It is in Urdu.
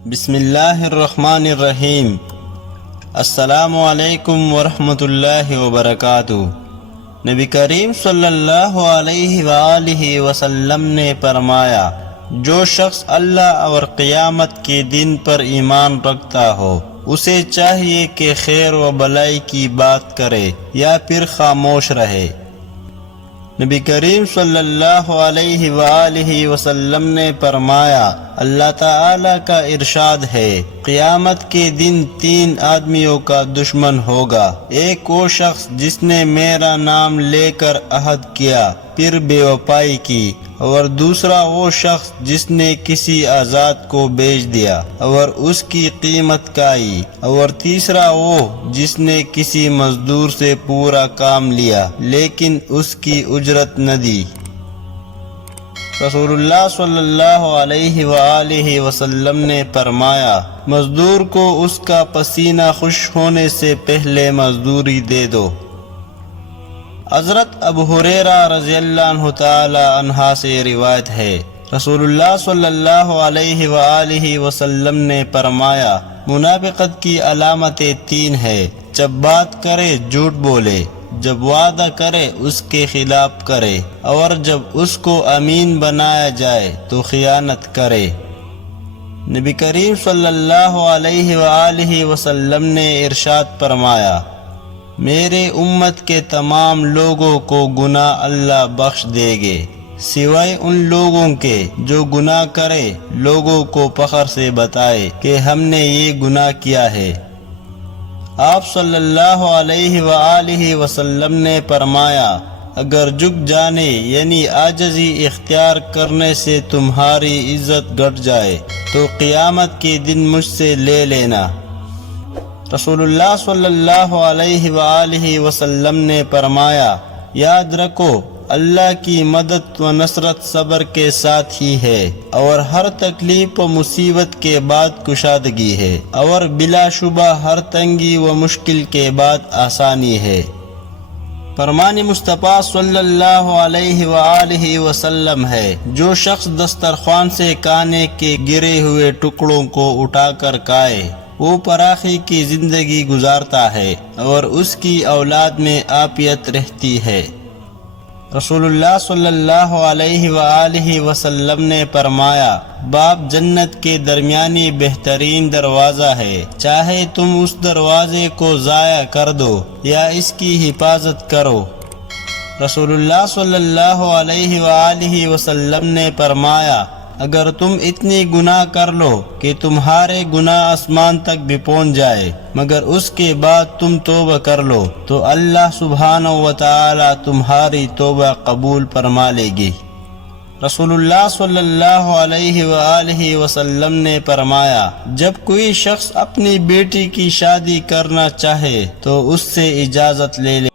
بسم اللہ الرحمن الرحیم۔ السلام علیکم ورحمۃ اللہ وبرکاتہ۔ نبی کریم صلی اللہ علیہ وآلہ وسلم نے فرمایا، جو شخص اللہ اور قیامت کے دن پر ایمان رکھتا ہو اسے چاہیے کہ خیر و بلائی کی بات کرے یا پھر خاموش رہے۔ نبی کریم صلی اللہ علیہ وآلہ وسلم نے فرمایا، اللہ تعالی کا ارشاد ہے، قیامت کے دن 3 آدمیوں کا دشمن ہوگا۔ ایک وہ شخص جس نے میرا نام لے کر عہد کیا پھر بے وفائی کی، اور دوسرا وہ شخص جس نے کسی آزاد کو بیچ دیا اور اس کی قیمت کائی، اور تیسرا وہ جس نے کسی مزدور سے پورا کام لیا لیکن اس کی اجرت نہ دی۔ رسول اللہ صلی اللہ علیہ وآلہ وسلم نے فرمایا، مزدور کو اس کا پسینہ خشک ہونے سے پہلے مزدوری دے دو۔ حضرت ابو ہریرہ رضی اللہ عنہ تعالی عنہ سے روایت ہے، رسول اللہ صلی اللہ علیہ وآلہ وسلم نے فرمایا، منافقت کی علامتیں 3 ہیں، جب بات کرے جھوٹ بولے، جب وعدہ کرے اس کے خلاف کرے، اور جب اس کو امین بنایا جائے تو خیانت کرے۔ نبی کریم صلی اللہ علیہ وآلہ وسلم نے ارشاد فرمایا، میرے امت کے تمام لوگوں کو گناہ اللہ بخش دے گے سوائے ان لوگوں کے جو گناہ کرے لوگوں کو فخر سے بتائے کہ ہم نے یہ گناہ کیا ہے۔ آپ صلی اللہ علیہ وآلہ وسلم نے فرمایا، اگر جھک جانے یعنی عاجزی اختیار کرنے سے تمہاری عزت گھٹ جائے تو قیامت کے دن مجھ سے لے لینا۔ رسول اللہ صلی اللہ علیہ وآلہ وسلم نے فرمایا، یاد رکھو اللہ کی مدد و نصرت صبر کے ساتھ ہی ہے، اور ہر تکلیف و مصیبت کے بعد کشادگی ہے، اور بلا شبہ ہر تنگی و مشکل کے بعد آسانی ہے۔ فرمان مصطفیٰ صلی اللہ علیہ وآلہ وسلم ہے، جو شخص دسترخوان سے کھانے کے گرے ہوئے ٹکڑوں کو اٹھا کر کھائے وہ فراخی کی زندگی گزارتا ہے اور اس کی اولاد میں عافیت رہتی ہے۔ رسول اللہ صلی اللہ علیہ وآلہ وسلم نے فرمایا، باب جنت کے درمیانی بہترین دروازہ ہے، چاہے تم اس دروازے کو ضائع کر دو یا اس کی حفاظت کرو۔ رسول اللہ صلی اللہ علیہ وآلہ وسلم نے فرمایا، اگر تم اتنی گناہ کر لو کہ تمہارے گناہ آسمان تک بھی پہنچ جائے مگر اس کے بعد تم توبہ کر لو تو اللہ سبحانہ و تعالی تمہاری توبہ قبول فرما لے گی۔ رسول اللہ صلی اللہ علیہ وآلہ وسلم نے فرمایا، جب کوئی شخص اپنی بیٹی کی شادی کرنا چاہے تو اس سے اجازت لے لے۔